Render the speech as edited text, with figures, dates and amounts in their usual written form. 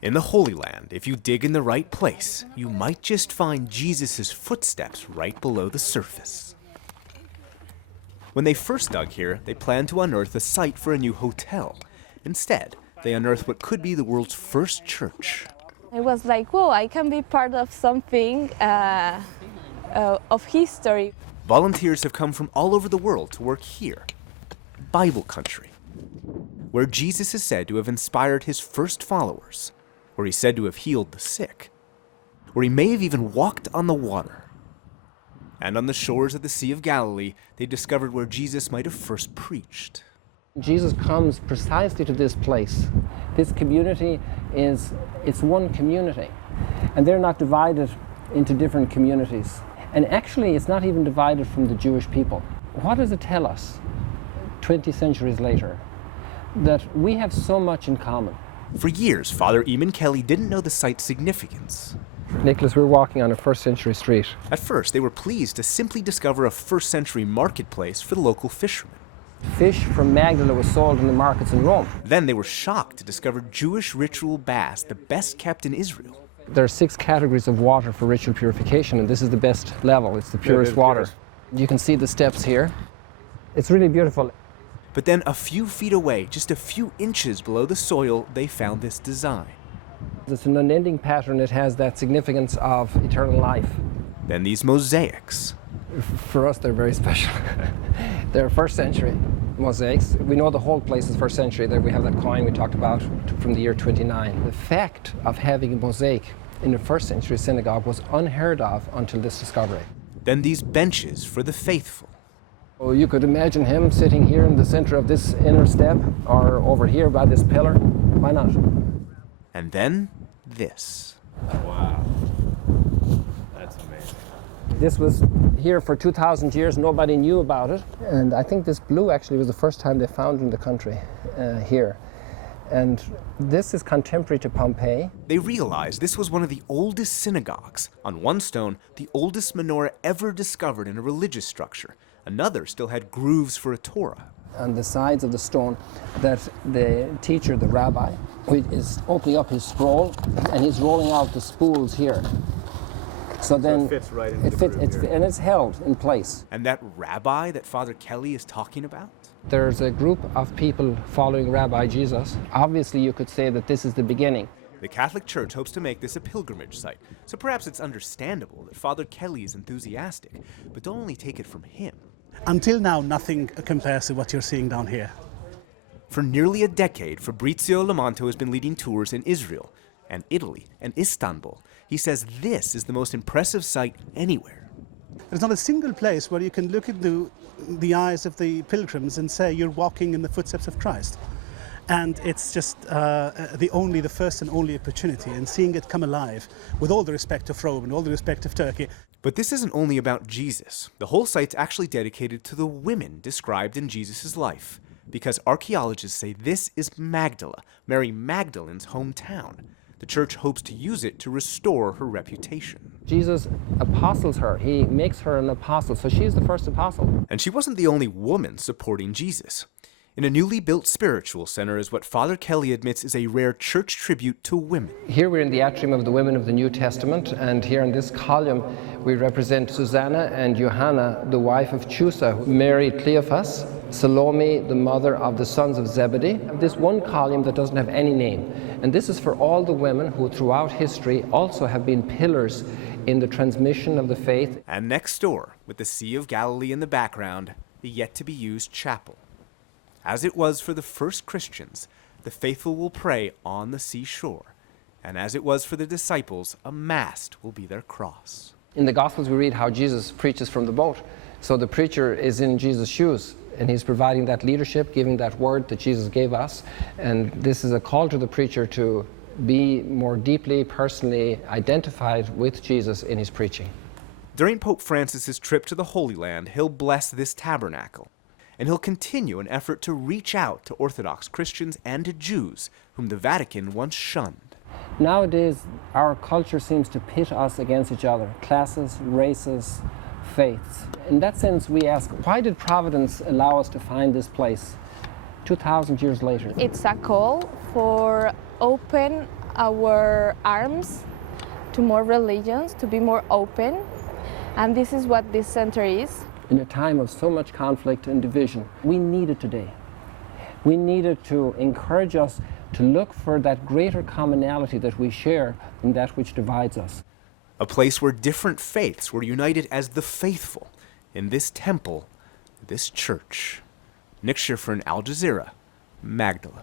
In the Holy Land, if you dig in the right place, you might just find Jesus' footsteps right below the surface. When they first dug here, they planned to unearth a site for a new hotel. Instead, they unearthed what could be the world's first church. I was like, whoa, I can be part of something of history. Volunteers have come from all over the world to work here, Bible country, where Jesus is said to have inspired his first followers, where he's said to have healed the sick, where he may have even walked on the water. And on the shores of the Sea of Galilee, they discovered where Jesus might have first preached. Jesus comes precisely to this place. This community it's one community, and they're not divided into different communities. And actually, it's not even divided from the Jewish people. What does it tell us 20 centuries later? That we have so much in common. For years, Father Eamon Kelly didn't know the site's significance. Nicholas, we're walking on a first century street. At first, they were pleased to simply discover a first century marketplace for the local fishermen. Fish from Magdala was sold in the markets in Rome. Then they were shocked to discover Jewish ritual baths, the best kept in Israel. There are 6 categories of water for ritual purification, and this is the best level. It's the purest water. You can see the steps here. It's really beautiful. But then a few feet away, just a few inches below the soil, they found this design. It's an unending pattern. It has that significance of eternal life. Then these mosaics. For us, they're very special. They're first century mosaics. We know the whole place is first century. There we have that coin we talked about from the year 29. The fact of having a mosaic in the first century synagogue was unheard of until this discovery. Then these benches for the faithful. Oh, you could imagine him sitting here in the center of this inner step or over here by this pillar. Why not? And then this. Wow. That's amazing. This was here for 2,000 years. Nobody knew about it. And I think this blue actually was the first time they found in the country here. And this is contemporary to Pompeii. They realized this was one of the oldest synagogues. On one stone, the oldest menorah ever discovered in a religious structure. Another still had grooves for a Torah. On the sides of the stone, that the teacher, the rabbi, is opening up his scroll and he's rolling out the spools here. So then it fits right into the groove here. And it's held in place. And that rabbi that Father Kelly is talking about? There's a group of people following Rabbi Jesus. Obviously, you could say that this is the beginning. The Catholic Church hopes to make this a pilgrimage site, so perhaps it's understandable that Father Kelly is enthusiastic, but don't only take it from him. Until now, nothing compares to what you're seeing down here. For nearly a decade, Fabrizio Lamonto has been leading tours in Israel and Italy and Istanbul. He says this is the most impressive site anywhere. There's not a single place where you can look into the eyes of the pilgrims and say you're walking in the footsteps of Christ. And it's just the first and only opportunity, and seeing it come alive, with all the respect of Rome and all the respect of Turkey. But this isn't only about Jesus. The whole site's actually dedicated to the women described in Jesus' life, because archaeologists say this is Magdala, Mary Magdalene's hometown. The church hopes to use it to restore her reputation. Jesus apostles her. He makes her an apostle, so she's the first apostle. And she wasn't the only woman supporting Jesus. In a newly built spiritual center is what Father Kelly admits is a rare church tribute to women. Here we're in the atrium of the women of the New Testament, and here in this column we represent Susanna and Johanna, the wife of Chusa, Mary Cleophas, Salome, the mother of the sons of Zebedee. This one column that doesn't have any name, and this is for all the women who throughout history also have been pillars in the transmission of the faith. And next door, with the Sea of Galilee in the background, the yet-to-be-used chapel. As it was for the first Christians, the faithful will pray on the seashore. And as it was for the disciples, a mast will be their cross. In the Gospels we read how Jesus preaches from the boat. So the preacher is in Jesus' shoes, and he's providing that leadership, giving that word that Jesus gave us. And this is a call to the preacher to be more deeply, personally identified with Jesus in his preaching. During Pope Francis's trip to the Holy Land, he'll bless this tabernacle. And he'll continue an effort to reach out to Orthodox Christians and to Jews, whom the Vatican once shunned. Nowadays, our culture seems to pit us against each other, classes, races, faiths. In that sense, we ask, why did Providence allow us to find this place 2,000 years later? It's a call for open our arms to more religions, to be more open. And this is what this center is. In a time of so much conflict and division, we need it today. We need it to encourage us to look for that greater commonality that we share in that which divides us. A place where different faiths were united as the faithful in this temple, this church. Nick Schifrin, Al Jazeera, Magdala.